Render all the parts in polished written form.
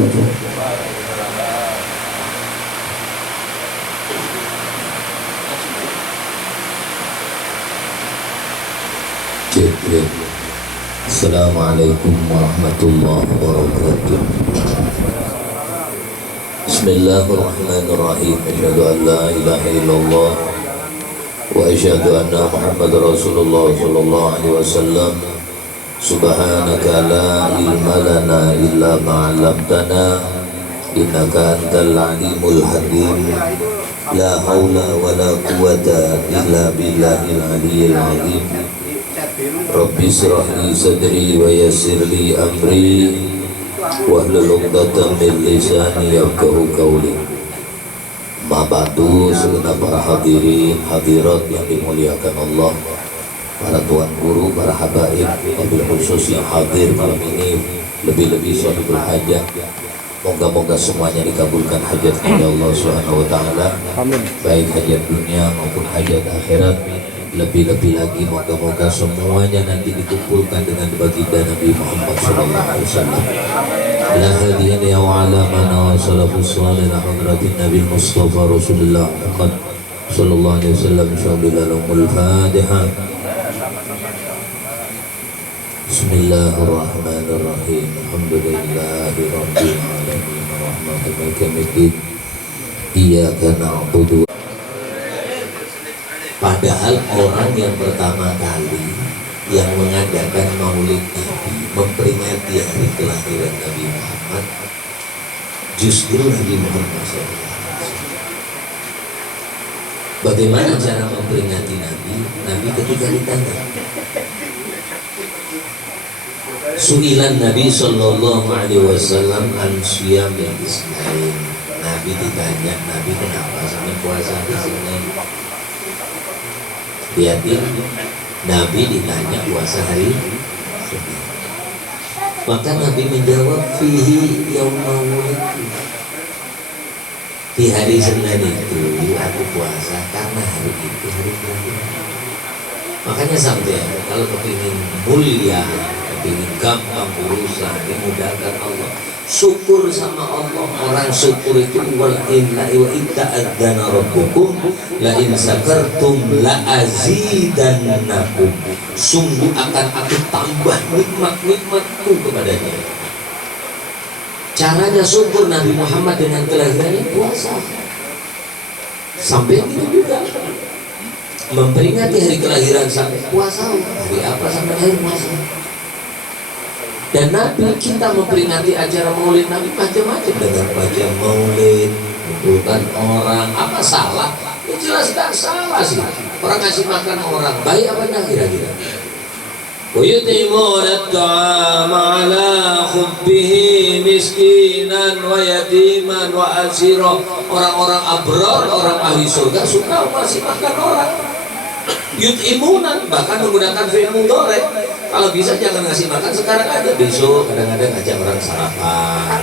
wabarakatuh. Assalamualaikum warahmatullahi wabarakatuh. Bismillahirrahmanirrahim. Asyhadu an la ilaha illallah wa asyhadu anna Muhammadar Rasulullah sallallahu alaihi wasallam. Subhanaka la ilma lana illa ma 'allamtana innaka antal alimul hakim. La haula wala quwwata illa billahil aliyyil azim. Rabbi shrah li sadri wa yassir li amri wahlul 'uqdatam min lisani yafqahu qawli. Ma ba'du, segenap para hadirin hadirat yang dimuliakan Allah, para tuan guru, para habaib, wabil khusus yang hadir malam ini, lebih-lebih sahibul hajat. Moga-moga semuanya dikabulkan hajatnya Allah Subhanahu wa taala. Amin. Baik hajat dunia maupun hajat akhirat. Lebih-lebih lagi moga-moga semuanya nanti dikumpulkan dengan baginda Nabi Muhammad sallallahu alaihi wasallam. La hadiyan ya ala mana wa salafus salih hadratin Nabi Mustafa Rasulullah Muhammad sallallahu alaihi wasallam. Syabillahul Fatihah. Bismillahirrahmanirrahim. Alhamdulillahi rabbil alamin. Arrahmanir rahim. Iyyaka na'budu. Padahal orang yang pertama kali yang mengadakan maulid Nabi, memperingati hari kelahiran Nabi Muhammad, justru Nabi Muhammad SAW. Bagaimana cara memperingati Nabi? Nabi ketika ditanya, Su'ilan Nabi Sallallahu Alaihi Wasallam an siyam yang Ismail. Nabi ditanya, Nabi kenapa sampai puasa di sini? Lihatin, Nabi ditanya puasa hari Senin. Maka Nabi menjawab, fihi yaumawulid. Di hari Senin itu aku puasa karena hari itu hari kelahiran. Makanya sampai kalau kepingin mulia, kepingin gampang urusan, dimudahkan Allah, syukur sama Allah. Orang syukur itu wal inna wa ta'adzana rabbukum la in sakartum la azidannakum. Sungguh akan aku tambah nikmat-nikmatku kepadanya. Caranya syukur Nabi Muhammad dengan kelahirannya puasa. Sampai itu juga memperingati hari kelahiran sampai puasa. Hari apa sampai hari puasa? Dan Nabi kita memperingati acara maulid Nabi macam-macam, dengan baca maulid, mengumpulkan orang. Apa salah? Ya jelas tak salah sih. Orang kasih makan orang, baik apa enggak kira-kira? Wa yutimuna at-ta'ama 'ala hubbihi miskinan wa yatiman wa asira. Orang-orang abrar, orang ahli surga suka masih makan orang. Yutimunan, bahkan menggunakan fi'il mudhari. Kalau bisa jangan ngasih makan sekarang aja, besok kadang-kadang ngajak orang sarapan.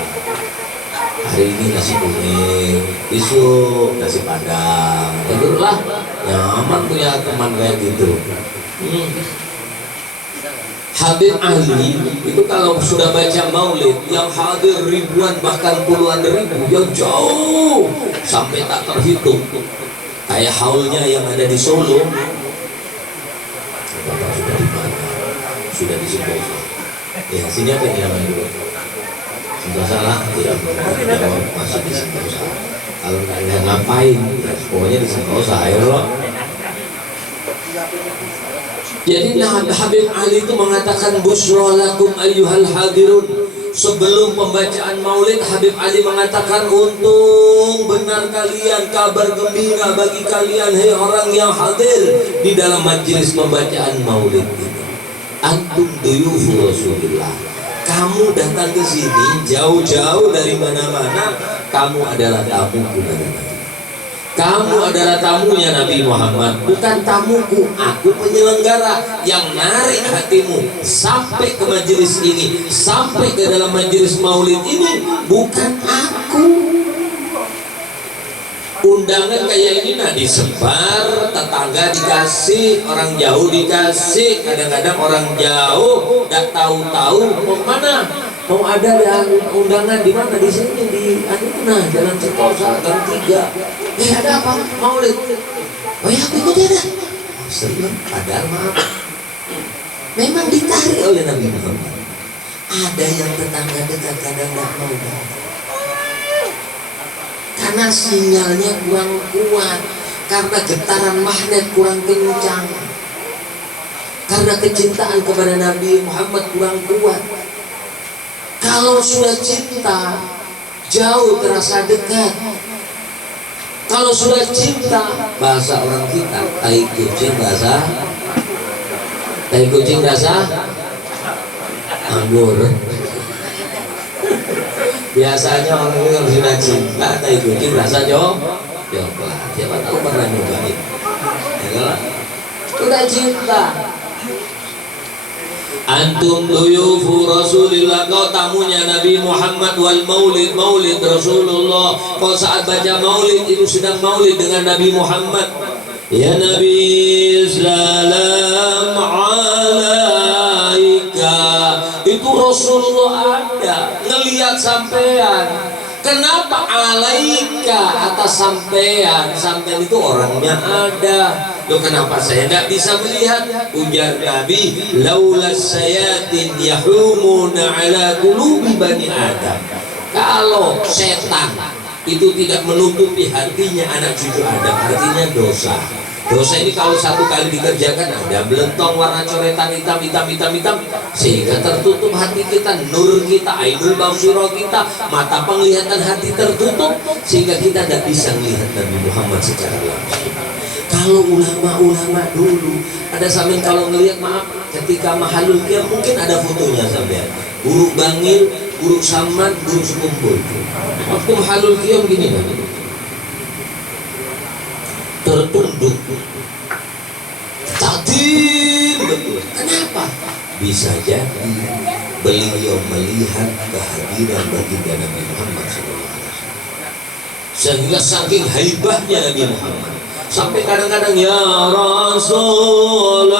Hari ini nasi kuning, besok nasi padang. Itulah nyaman punya teman kayak gitu. Habib Ali itu kalau sudah baca maulid yang hadir ribuan bahkan puluhan ribu, yang jauh sampai tak terhitung. Kayak haulnya yang ada di Solo. Bapak sudah di mana? Sudah di Sentosa. Ya, sini apa yang namanya dulu? Sentosa lah, tidak jawab masih di Sentosa. Kalau nggak ngapain, ya, pokoknya di Sentosa, ayo loh. Jadi Habib Ali itu mengatakan busrolakum ayyuhal hadirun. Sebelum pembacaan maulid, Habib Ali mengatakan, untung benar kalian, kabar gembira bagi kalian, hei orang yang hadir di dalam majelis pembacaan maulid ini. Antum duyufu Rasulullah. Kamu datang ke sini jauh-jauh dari mana-mana, kamu adalah tamuku dari Nabi. Kamu adalah tamunya Nabi Muhammad, bukan tamuku. Aku penyelenggara yang narik hatimu sampai ke majelis ini, sampai ke dalam majelis maulid ini, bukan aku. Undangan kayak ini nah disebar, tetangga dikasih, orang jauh dikasih. Kadang-kadang orang jauh tidak tahu-tahu mau mana. Mau ada undangan di mana? Di sini di Anuna, Jalan Sentosa, Gang 3. Ada apa? Maulid. Oh ya, aku ikut ya dah. Serius, padahal maaf. Memang ditarik oleh Nabi Muhammad. Ada yang tetangga dekat kadang nggak mau datang. Karena sinyalnya kurang kuat, karena getaran magnet kurang kencang, karena kecintaan kepada Nabi Muhammad kurang kuat. Kalau sudah cinta, jauh terasa dekat. Kalau sudah cinta, bahasa orang kita, tai kucing rasa anggur. Biasanya orang itu kalau sudah cinta, tai kucing rasa coklat. Siapa tahu pernah nyobain? Ya kan? Sudah cinta. Antum duyufu Rasulillah, kau tamunya Nabi Muhammad, wal maulid Rasulullah. Kau saat baca maulid itu sedang maulid dengan Nabi Muhammad. Ya Nabi salam alaika, itu Rasulullah ada ngelihat sampean. Kenapa alaika atas sampean? Sampean itu orangnya ada. Loh, kenapa saya tidak bisa melihat? Ujar Nabi, laulas sayatin yahumuna ala qulubi bani Adam. Kalau setan itu tidak menutupi hatinya anak cucu Adam, artinya dosa. Dosa ini kalau satu kali dikerjakan ada belentong warna coretan hitam, sehingga tertutup hati kita, nur kita, ainul basiro kita, mata penglihatan hati tertutup, sehingga kita tidak bisa melihat Nabi Muhammad secara langsung. Kalau ulama-ulama dulu ada sampean kalau ngelihat, maaf, ketika mahalul qiyam mungkin ada fotonya sampean, buruk bangil, buruk saman, buruk sekumpul. Waktu mahalul qiyam gini kan, tertunduk, takdim betul. Kenapa? Bisa jadi beliau melihat kehadiran baginda Nabi Muhammad SAW, sehingga saking haibahnya Nabi Muhammad sampai kadang-kadang ya Rasulullah,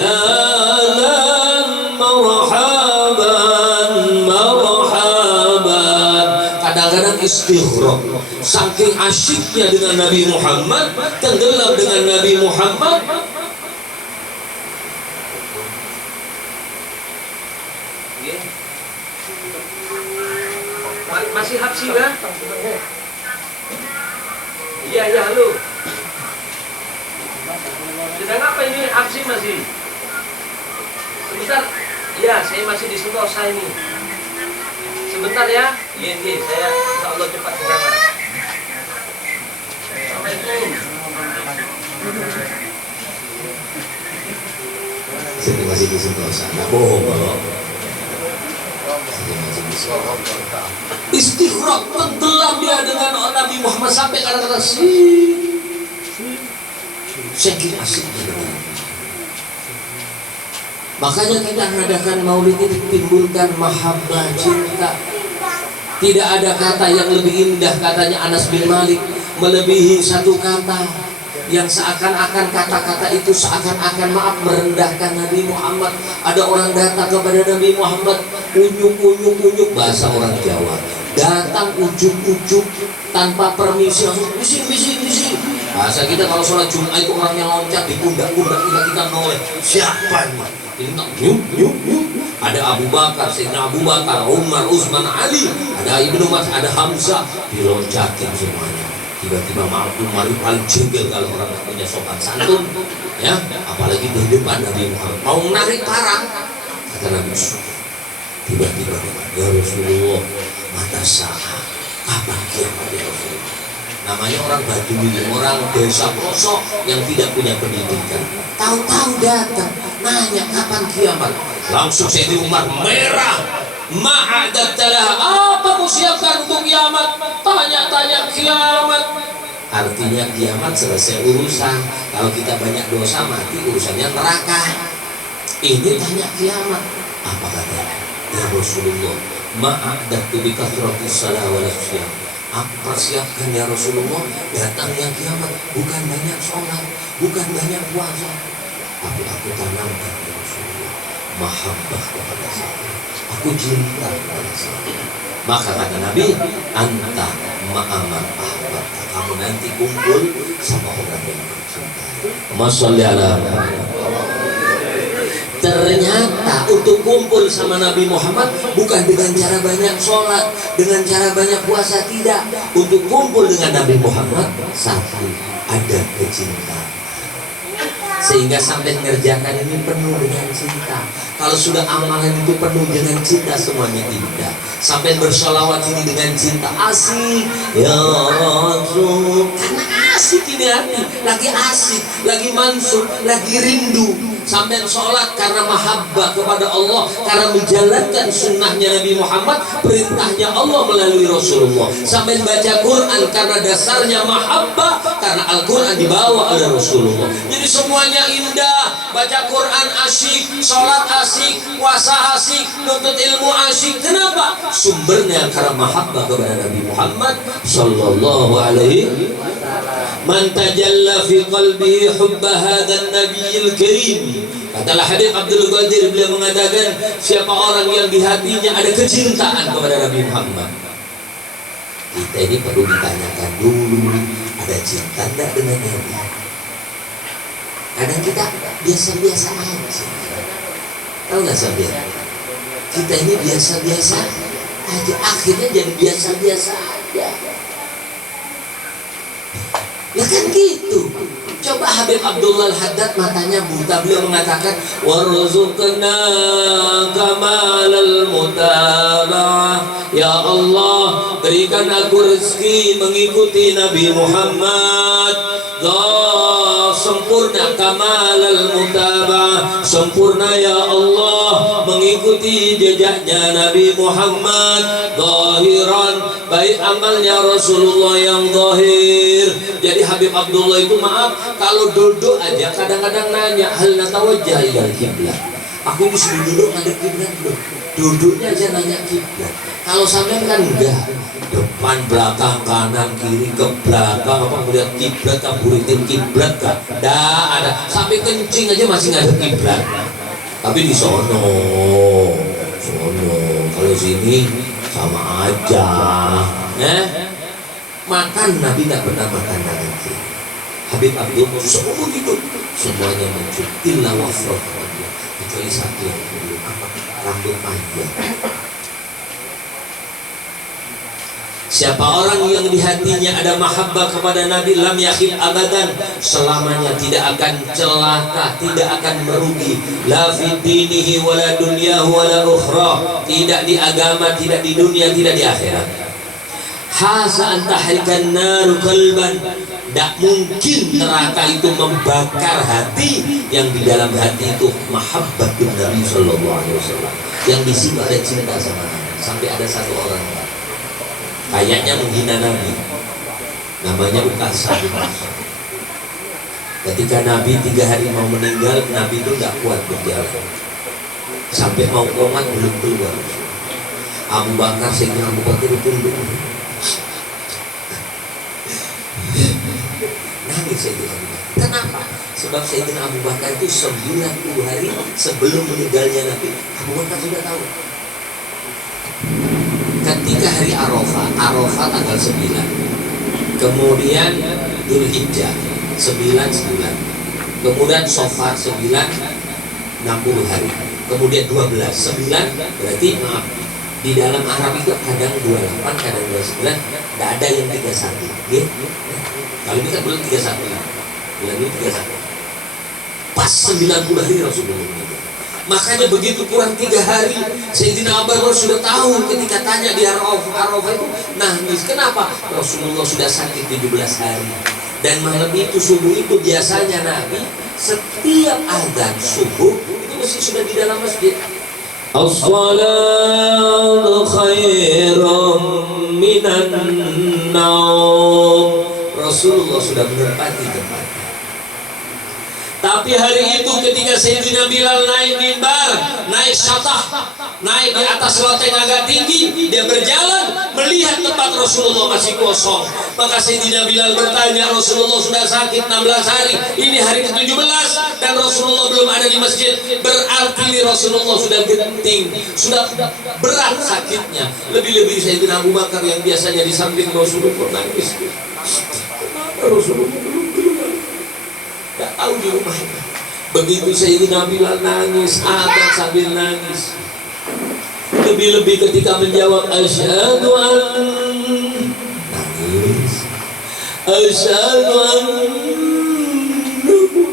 ahlan marhaban. Kadang-kadang istighraq, saking asyiknya dengan Nabi Muhammad, tenggelam dengan Nabi Muhammad. Masih Habsi kan? Iya, halo. Sedang apa ini? Habsi masih? Sebentar. Ya, saya masih di Sentosa ini. Sebentar ya. Iya, saya insya Allah cepat ke sana. Saya masih di Sentosa, nggak bohong kalau istighraq, tenggelam dia dengan Nabi Muhammad sampai kata-kata saking asyiknya. Makanya kita mengadakan maulid ini timbulkan mahabbah, cinta. Tidak ada kata yang lebih indah, katanya Anas bin Malik, melebihi satu kata yang seakan-akan kata-kata itu seakan-akan, maaf, merendahkan Nabi Muhammad. Ada orang datang kepada Nabi Muhammad, unyuk, bahasa orang Jawa, datang ujuk-ujuk tanpa permisi, langsung bising. Bahasa kita kalau sholat Jumat itu orangnya loncat di pundak-pundak kita noleh. Siapa ini? Ini nyuk. Ada Abu Bakar, Sayyidina Abu Bakar, Umar, Utsman, Ali, ada Ibnu Mas, ada Hamzah, diloncatin semuanya. Tiba-tiba Umar paling jengkel kalau orang punya sopan santun, ya, apalagi di depan Nabi Muhammad mau menarik parang. Kata Nabi, tiba-tiba, ya Rasulullah, mata sah, kapan kiamat ya Rasulullah? Namanya orang Badui, orang desa pelosok yang tidak punya pendidikan. Tahu-tahu datang, nanya kapan kiamat. Langsung Sayyidina Umar merah. Ma'adatalah, apa kau siapkan untuk kiamat? Tanya-tanya kiamat. Artinya kiamat selesai urusan. Kalau kita banyak dosa mati, urusannya neraka. Ini tanya kiamat. Apa katanya? Ya Rasulullah, ma'adatu bi kathrati shalah wal siyam. Apa persiapkan ya Rasulullah, datangnya kiamat bukan banyak sholat, bukan banyak puasa, tapi aku tanamkan ya Rasulullah mahabbah kepada saya. Aku cinta kepada saya. Maka kata Nabi, anta ma'aman ahbab, kamu nanti kumpul sama orang yang mencintai. Masyaallah. Ternyata untuk kumpul sama Nabi Muhammad bukan dengan cara banyak sholat, dengan cara banyak puasa, tidak. Untuk kumpul dengan Nabi Muhammad, satu, ada kecintaan. Sehingga sampai mengerjakan ini penuh dengan cinta. Kalau sudah amalan itu penuh dengan cinta, semuanya indah. Sampai bersolawat ini dengan cinta, asik ya Rasul, karena asik ini hati, lagi asik, lagi mansur, lagi rindu. Sampai sholat karena mahabbah kepada Allah, karena menjalankan sunnahnya Nabi Muhammad, perintahnya Allah melalui Rasulullah. Sampai baca Quran karena dasarnya mahabbah, karena Al-Quran dibawa oleh Rasulullah. Jadi semuanya indah. Baca Quran asyik, sholat asyik, puasa asyik, nuntut ilmu asyik. Kenapa? Sumbernya karena mahabbah kepada Nabi Muhammad sallallahu alaihi wasallam. Man tajalla fi qalbihi hubba hadzal nabiyil karim. Katalah Habib Abdul Qadir, beliau mengatakan, siapa orang yang di hatinya ada kecintaan kepada Nabi Muhammad. Kita ini perlu ditanyakan dulu, ada cinta enggak dengan Nabi? Kadang kita biasa-biasa aja. Tahu nggak sampai? Kita ini biasa-biasa aja, akhirnya jadi biasa-biasa aja. Ya kan gitu. Coba Habib Abdullah Al-Haddad matanya buta, beliau mengatakan warzuqna kamalal mutaba'ah. Ya Allah, berikan aku rezeki mengikuti Nabi Muhammad. Sempurna kamalal mutaba'ah, sempurna ya Allah mengikuti jejaknya Nabi Muhammad. Zahiran, baik amalnya Rasulullah yang zahir. Jadi Habib Abdullah itu maaf, kalau duduk aja kadang-kadang nanya hal natawajjah ilal kiblat. Aku disuruh duduk ada kiblat belum? Duduknya aja nanya kiblat. Kalau sampai kan enggak, depan belakang kanan kiri ke belakang apa melihat kiblat, kaburitin kiblat kan? Dah ada, sampai kencing aja masih nggak ada kiblat. Tapi di sono, kalau sini sama aja. Makan Nabi nggak pernah makan dengan kiri. Habib Abdul seumur hidup semuanya mencium illa wafrah, kecuali satu yang belum apa, rambut panjang. Siapa orang yang di hatinya ada mahabbah kepada Nabi, lam yakhib abadan, selamanya tidak akan celaka, tidak akan merugi, la fi dinihi wala dunyahu wala ukhra, tidak di agama, tidak di dunia, tidak di akhirat. Hasa antahrikan naru qalban, tidak mungkin neraka itu membakar hati yang di dalam hati itu mahabbatun Nabi sallallahu alaihi wasallam, yang di situ ada cinta sama Nabi. Sampai ada satu orang kayaknya menghina Nabi, namanya Ukasah. Ketika Nabi 3 hari mau meninggal, Nabi itu nggak kuat berjalan, sampai mau komat belum keluar. Abu Bakar, Sayyidina Abu Bakar itu nangis. Sayyidina Abu Bakar. Kenapa? Sebab Sayyidina Abu Bakar itu 90 hari sebelum meninggalnya Nabi, Abu Bakar sudah tahu. Ketika hari Arafah tanggal 9, kemudian Dzulhijjah 9, kemudian Safar 9, 60 hari, kemudian 12, 9 berarti maaf, di dalam Arab itu kadang 28, kadang 29, tidak ada yang 31. Okay? Kalau ini kan bulan 31, bulan ini 31, pas 90 hari Rasulullah meninggal. Makanya begitu kurang 3 hari, Sayyidina Abu Bakar sudah tahu. Ketika tanya di Arafah itu nangis. Kenapa? Rasulullah sudah sakit 17 hari. Dan malam itu, subuh itu biasanya Nabi setiap azan subuh itu mesti sudah di dalam masjid. As-salatu khairum minan naum. Rasulullah sudah menempati tempat. Tapi hari itu ketika Sayyidina Bilal naik mimbar, naik syatah, naik di atas loteng agak tinggi, dia berjalan melihat lihat tempat Rasulullah masih kosong. Maka Sayyidina Bilal bertanya, Rasulullah sudah sakit 16 hari, ini hari ke-17 dan Rasulullah belum ada di masjid. Berarti ini Rasulullah sudah genting, sudah berat sakitnya. Lebih-lebih Sayyidina Abu Bakar yang biasanya di samping Rasulullah nangis. Rasulullah belum keluar, tidak tahu di rumahnya. Begitu Sayyidina Bilal nangis, Adam sambil nangis. Lebih-lebih ketika menjawab asyhadu an, nangis. Asyhadu an,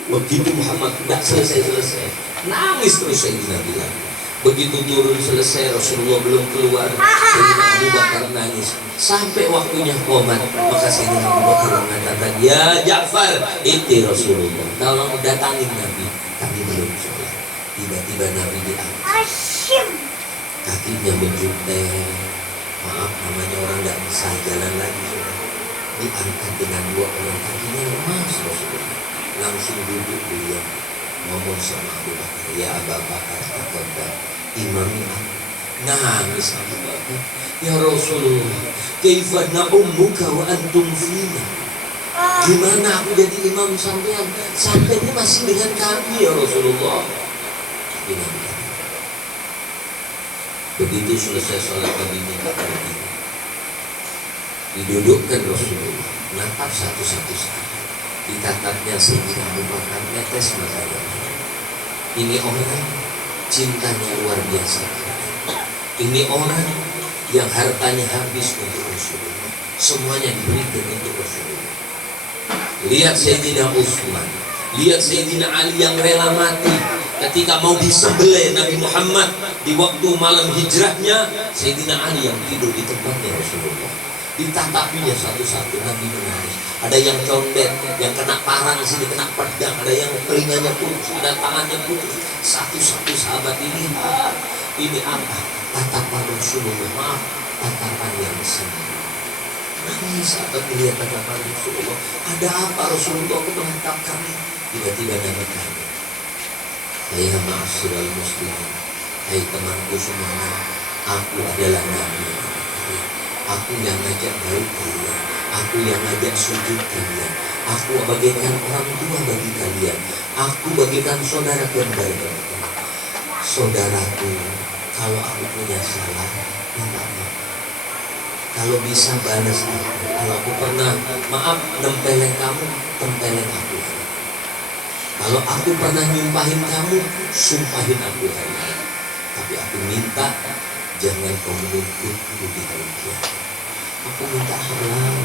begitu Muhammad tidak selesai, nangis terus Sayyidina Bilal. Begitu turun selesai, Rasulullah belum keluar, Sayyidina Abu Bakar nangis sampai waktunya qomat. Maka Sayyidina Abu Bakar mengatakan, ya Ja'far, itu Rasulullah, tolong datangin Nabi, kami belum sholat. Tiba-tiba Nabi diangkat, kakinya menjuntai, maaf namanya orang tidak bisa jalan lagi, diangkat dengan 2 orang, kakinya lemas. Rasulullah langsung duduk, beliau ngomong sama Abu Bakar, ya Abu Bakar, takutkan imami aku. Nangis Abu Bakar, ya Rasulullah, kaifa na'ummuka wa antum fina, gimana aku jadi imam sampean, sampai ini masih dengan kami ya Rasulullah. Begitu selesai sholat Nabi minta pergi, didudukkan Rasulullah, natap satu-satu sahabat, ditatapnya Sayyidina Abu Bakar, netes matanya. Ini orang cintanya luar biasa, ini orang yang hartanya habis untuk Rasulullah, semuanya diberikan untuk Rasulullah. Lihat Sayyidina Utsman, lihat Sayyidina Ali yang rela mati ketika mau disembelih Nabi Muhammad di waktu malam hijrahnya. Sayyidina Ali yang tidur di tempatnya Rasulullah, ditatapinya satu-satu. Nabi menangis. Ada yang condet, yang kena parang sini, kena pedang, ada yang telinganya putus, ada tangannya putus. Satu-satu sahabat ini, ini apa? Tatapan Rasulullah, maaf, tatapan yang senang. Nangis sahabat melihat tatapan Rasulullah. Ada apa Rasulullah menatap kami? Tiba-tiba Nabi tanya, ya ma'asyiral muslimin, hai temanku semuanya, aku adalah Nabi. Aku yang ngajak baik kalian, aku yang ngajak sujud kalian, aku bagaikan orang tua bagi kalian, aku bagaikan saudara kembar bagi kalian. Saudaraku, kalau aku punya salah, minta maaf. Kalau bisa balas aku. Kalau aku pernah maaf nempelin kamu, tempelin aku. Kalau aku pernah nyumpahin kamu, sumpahin aku hari ini. Tapi aku minta jangan kau menuntutku di hari kiamat. Aku minta halal,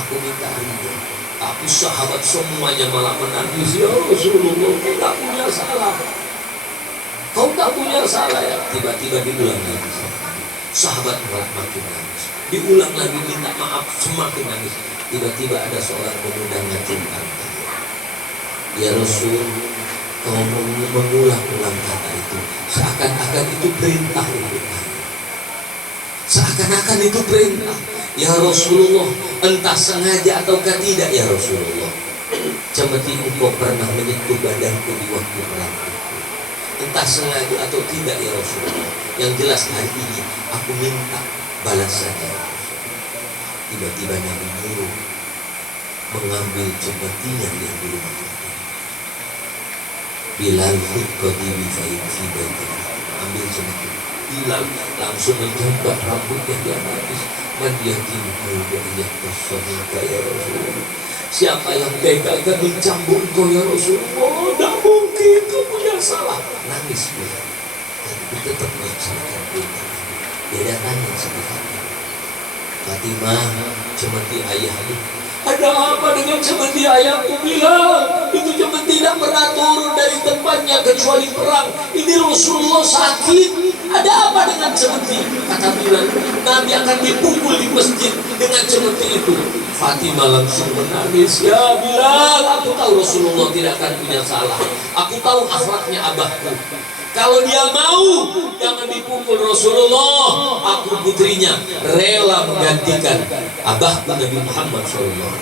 aku minta ridho. Tapi sahabat semuanya malah menangis, ya Rasulullah, kau tak punya salah. Kau tak punya salah ya. Tiba-tiba diulang lagi. Sahabat malah makin nangis. Diulang lagi minta maaf, semakin nangis. Tiba-tiba ada seorang pemuda ngacungkan, ya Rasul, kau mengulang-ulang kata itu, seakan-akan itu perintah untuk kami. Seakan-akan itu perintah. Ya Rasulullah, entah sengaja ataukah tidak ya Rasulullah, seperti engkau pernah menyentuh badanku di waktu perangku. Entah sengaja atau tidak ya Rasulullah, yang jelas hari ini aku minta balasannya. Tiba-tiba Nabi nyuruh mengambil cemetinya yang di rumah. Bilal khudqadibi fa'idhi, ambil cemeti. Bilal langsung menjambak rambutnya, dia nangis. Madiyakinmu wa'iyah tasawwika ya Rasulullah. Siapa yang tega akan mencambuk engkau ya Rasulullah? Tidak mungkin, kau punya salah. Nangis Bilal, tapi tetap melaksanakan perintah. Dia datangin sebenarnya, Fatimah, cemeti ayahmu. Ada apa dengan cemeti ayahku Bilal? Itu cemeti tidak pernah turun dari tempatnya kecuali perang. Ini Rasulullah sakit. Ada apa dengan cemeti? Kata Bilal, Nabi akan dipukul di masjid dengan cemeti itu. Fatimah langsung menangis, ya Bilal, aku tahu Rasulullah tidak akan punya salah. Aku tahu akhlaknya abahku. Kalau dia mau jangan dipukul Rasulullah, aku putrinya rela menggantikan abahku Nabi Muhammad SAW.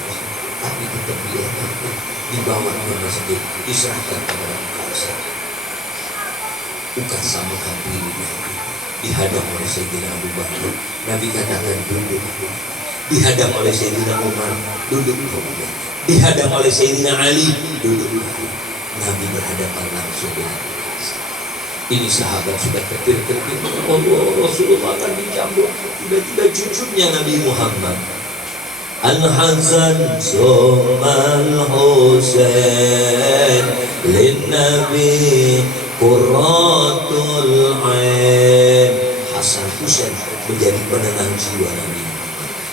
Tapi tetap dia dibawa ke masjid, diserahkan kepada Ukasa. Ukasa menghampiri Nabi. dihadang oleh Sayyidina Abu Bakar, Nabi katakan duduk. Dihadang oleh Sayyidina Umar, duduk. Dihadang oleh Sayyidina Ali, duduk. Nabi berhadapan langsung dengan Ukasha. Ini sahabat sudah terpikir-pikir, Allah, Rasulullah akan dicambuk. Tiba-tiba cucunya Nabi Muhammad, Al-Hasan Sumal Husain Lin Nabi Qurratul Ain. Hasan Husain menjadi penenang jiwa Nabi.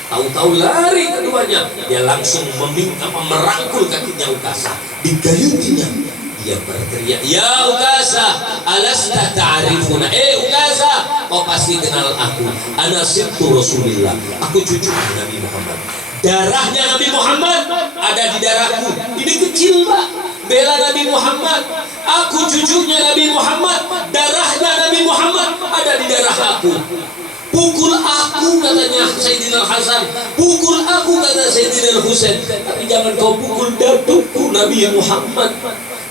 Tahu-tahu lari keduanya, dia langsung merangkul kakinya Ukasha, digayunginya. Dia berteriak, "Ya Ukasha, alasta ta'rifuna?" Ukasha, kau pasti kenal aku. Ana sibtu Rasulillah. Aku cucu Nabi Muhammad. Darahnya Nabi Muhammad ada di darahku. Ini kecil, Pak. Bela Nabi Muhammad. Aku cucunya Nabi Muhammad. Darahnya Nabi Muhammad ada di darah aku. Pukul aku, katanya Sayyidina Hasan. Pukul aku, kata Sayyidina Husain. Tapi jangan kau pukul datukku Nabi Muhammad.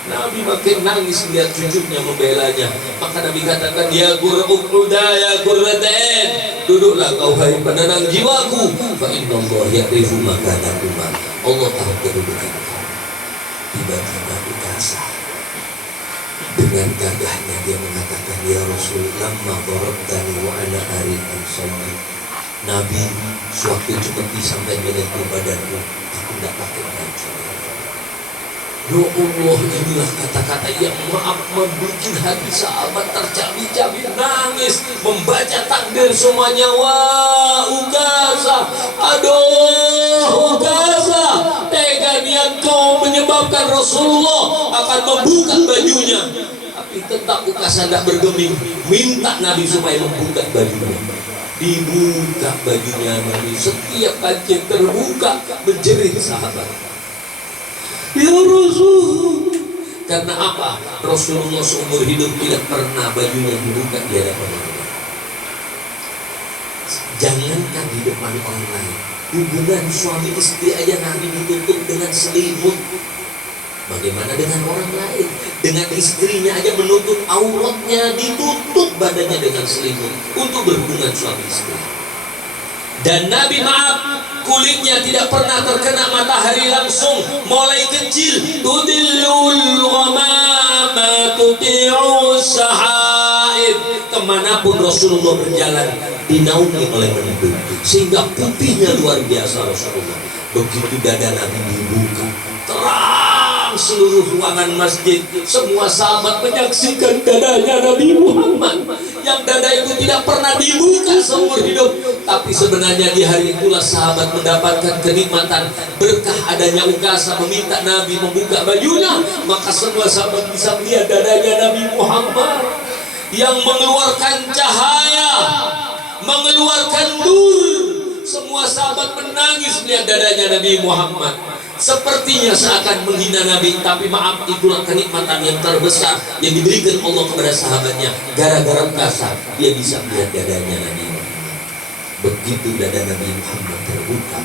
Nabi makin nangis lihat cucunya membelanya. Maka Nabi katakan, "Ya Qur'uda, ya Qurratain, duduklah kau hai penenang jiwaku. Fa innallaha ya'rifu makanakuma." Allah tahu kedudukan kau. Tiba-tiba Ukasha dengan gagahnya dia mengatakan, "Ya Rasul, lamma darabtani wa ana aridun sawmi." Nabi, sewaktu cemeti sampai menyentuh badanku, aku tidak pakai baju. Ya Allah, inilah kata-kata yang membuat hati sahabat tercabik-cabik, nangis, membaca takbir semuanya. Wah, Ukasha, aduh Ukasha, tega niat kau menyebabkan Rasulullah akan membuka bajunya. Tapi tetap Ukasha tidak bergeming, minta Nabi supaya membuka bajunya. Dibuka bajunya Nabi, setiap kancing terbuka, menjerit sahabat. Ya Rasul, karena apa? Rasulullah seumur hidup tidak pernah bajunya dibuka di hadapan orang. Jangankan di depan orang lain, hubungan suami istri aja Nabi ditutup dengan selimut. Bagaimana dengan orang lain? Dengan istrinya aja menutup auratnya, ditutup badannya dengan selimut untuk berhubungan suami istri. Dan Nabi, maaf, kulitnya tidak pernah terkena matahari langsung, mulai kecil. Tudillul ghamama tuti'u sahaib. Kemanapun Rasulullah berjalan, dinaungi oleh mendung, sehingga putihnya luar biasa Rasulullah. Begitu dada Nabi dibuka, terang seluruh ruangan masjid. Semua sahabat menyaksikan dadanya Nabi Muhammad, yang dada itu tidak pernah dibuka seumur hidup. Tapi sebenarnya di hari itulah sahabat mendapatkan kenikmatan berkah adanya Ukasha meminta Nabi membuka bajunya. Maka semua sahabat bisa melihat dadanya Nabi Muhammad yang mengeluarkan cahaya, mengeluarkan nur. Semua sahabat menangis melihat dadanya Nabi Muhammad. Sepertinya seakan menghina Nabi, tapi maaf, itulah kenikmatan yang terbesar yang diberikan Allah kepada sahabatnya. Gara-gara Ukasha dia bisa melihat dadanya Nabi Muhammad. Begitu dada Nabi Muhammad terbuka,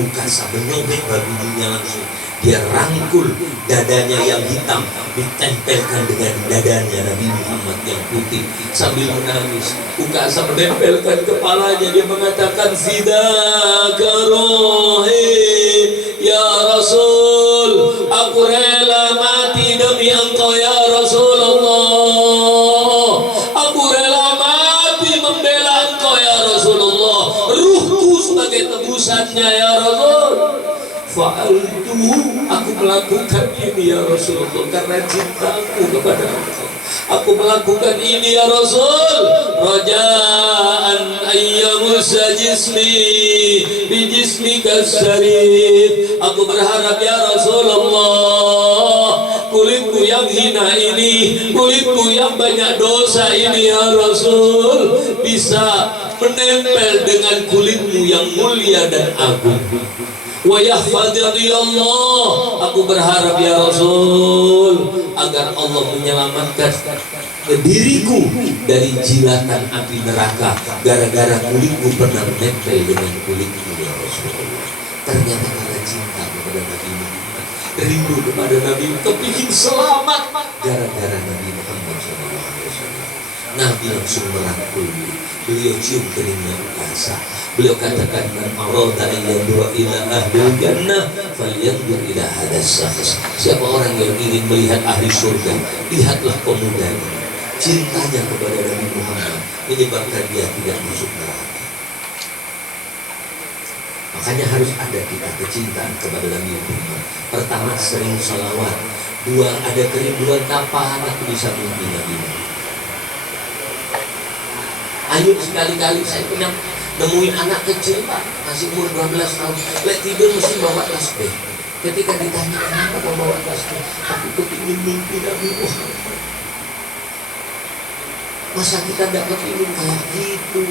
Ukasha menyobek bajunya langsung. Dia rangkul dadanya yang hitam, ditempelkan dengan dadanya Nabi Muhammad yang putih. Sambil menangis, Ukasha menempelkan kepalanya. Dia mengatakan, "Fidaka ruhi ya Rasul, aku rela mati demi engkau ya Rasulullah. Aku rela mati membela engkau ya Rasulullah. Ruhku sebagai tebusannya ya Rasul. Fa'altu, aku melakukan ini ya Rasulullah karena cintaku kepada engkau. Aku melakukan ini ya Rasul, rajaan ayyamusa jismi bijismika syarif. Aku berharap ya Rasulullah, kulitku yang hina ini, kulitku yang banyak dosa ini ya Rasul, bisa menempel dengan kulitmu yang mulia dan agung. Wa yahfadhi Allah, aku berharap ya Rasul agar Allah menyelamatkan diriku dari jilatan api neraka gara-gara kulitku pernah menempel dengan kulitmu ya Rasulullah. Ternyata karena cinta kepada Nabi Muhammad, rindu kepada Nabi, kepingin selamat gara-gara Nabi Muhammad SAW. Nabi langsung merangkul beliau, cium keningnya Ukasa. Beliau katakan, man arada an yanzura ila ahlil jannah falyanzur ila hadas syakhs. Siapa orang yang ingin melihat ahli surga, lihatlah pemuda ini. Cintanya kepada Nabi Muhammad menyebabkan dia tidak masuk neraka. Makanya harus ada kita kecintaan kepada Nabi Muhammad. Pertama, sering salawat. Dua, ada kerinduan kapan aku bisa mimpi Nabi Muhammad. Ayo sekali-kali saya punya nemuin anak kecil Pak, masih umur 12 tahun, lek tidur mesti bawa tasbih. Ketika ditanya kenapa kau bawa tasbih, aku kepingin mimpi Nabi Muhammad. Masa kita tidak kepingin kayak gitu?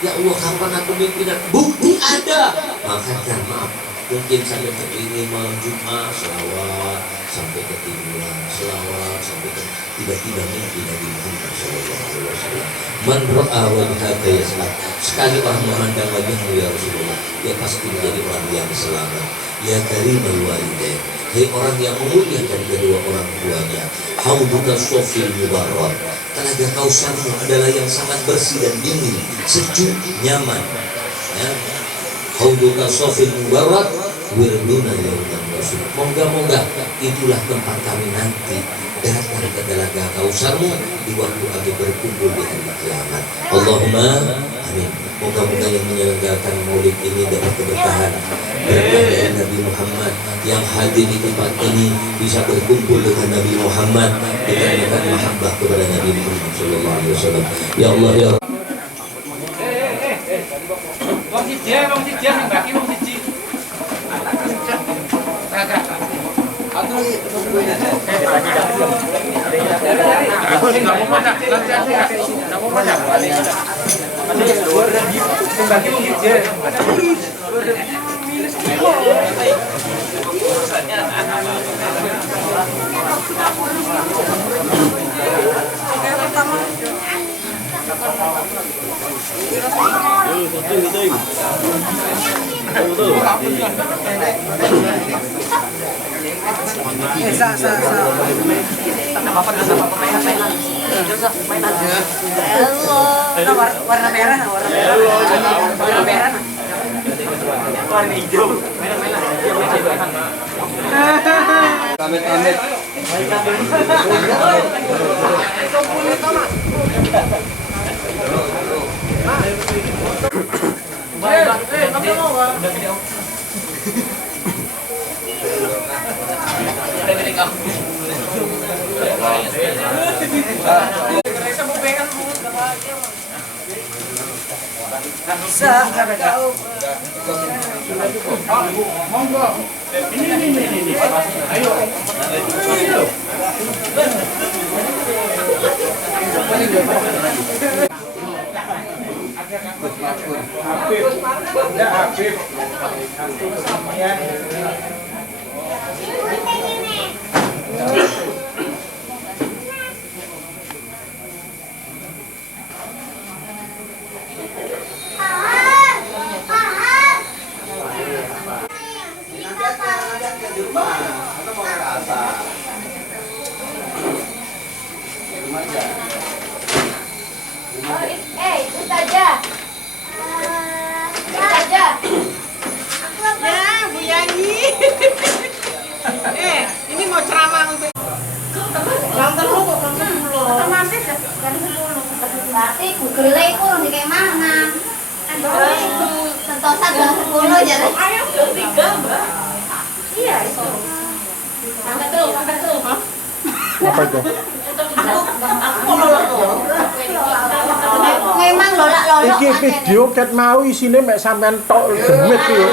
Ya Allah, kapan aku mimpi Nabi? Bukti ada. Makanya maaf, mungkin saya kepingin malam Jumat selawat sampai ketiduran, selawat sampai tiba-tiba mimpi Nabi Muhammad SAW. Man ra'a wajhaka yas'ad. Sekali orang memandang wajahmu ya Rasulullah, dia pasti menjadi orang yang selamat. Ya karimul walidain, hei orang yang memuliakan kedua orang tuanya. Hauduka sofil mubarak, telaga kausarmu adalah yang sangat bersih dan dingin, sejuk, nyaman. Ya. Hauduka sofil mubarak, wirduna yauman rasul. Moga-moga itulah tempat kami nanti datang ke telaga kausarmu di waktu kami berkumpul di hari kiamat. Allahumma amin. Moga-moga yang menyelenggarakan maulid ini dapat keberkahan berkah dari Nabi Muhammad, yang hadir di tempat ini bisa berkumpul dengan Nabi Muhammad dikarenakan mahabbah kepada Nabi Muhammad sallallahu alaihi wasallam. Ya Allah ya Rabb. Wong siji sing bagi wong siji. Aku enggak mau banyak, nanti aja. Enggak mau banyak. Sing bagi wong siji. Warna merah, warna merah. Warna hijau. Amit-amit. Monggo. Ini. Ayo. Habib. Ustazah. Ya, Bu Yani. Ini mau ceramah untuk jam 10 kok jam 10. Otomatis ya jam 10. Berarti Google itu kayak mana? Itu sentosa jam 10 jadi. Ayo jam 3, Mbak. Iya itu. Angkat tuh. Apa itu? Aku lolok. Memang lolak-lolok. Iki video ket mau isine mek sampean tok demit iki.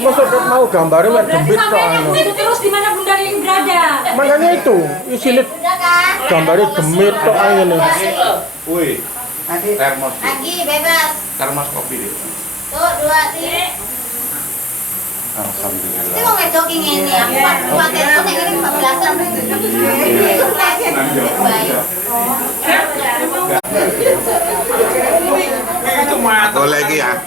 Maksud ket mau gambare mek demit tok anu. Terus di mana Bunda Liling berada? Makanya itu isine Udah kan? gambare demit tok ae ngene. Woi. Termos. Lagi bebas. Termos kopi deh. Tuh 2 3. Alhamdulillah. Itu mau jogging ini aku pakai itu ini 14-an. Itu mah Boleh lagi ya.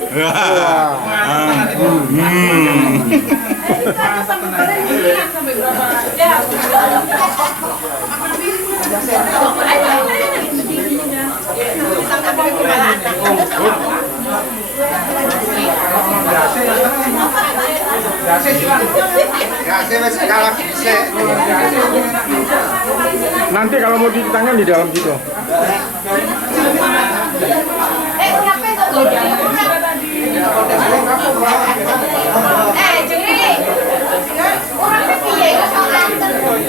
Sampai berapa? Ya. Nanti kalau mau cuci tangan di dalam situ. Jadi orangnya piye?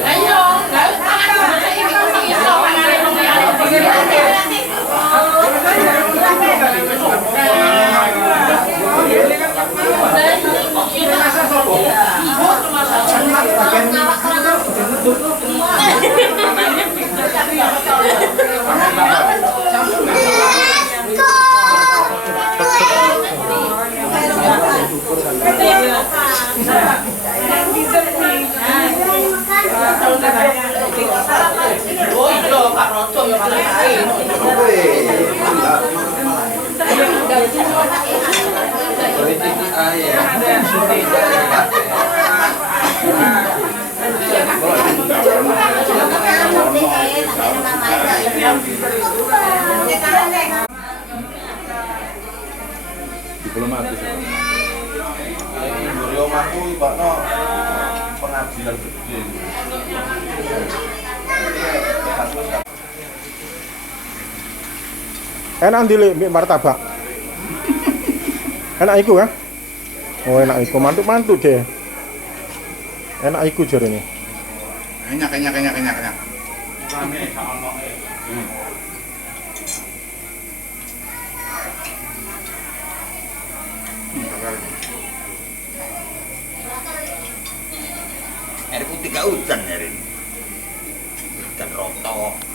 Ayo, Diplomatis. Ini omahku ibakno pengadilan gede. Enak ndile mbek martabak. Enak iku kan? Oh enak iku, mantuk-mantuk deh. Enak iku jarene. Kenyak. Air putih gak hujan hari ini. Hujan roto.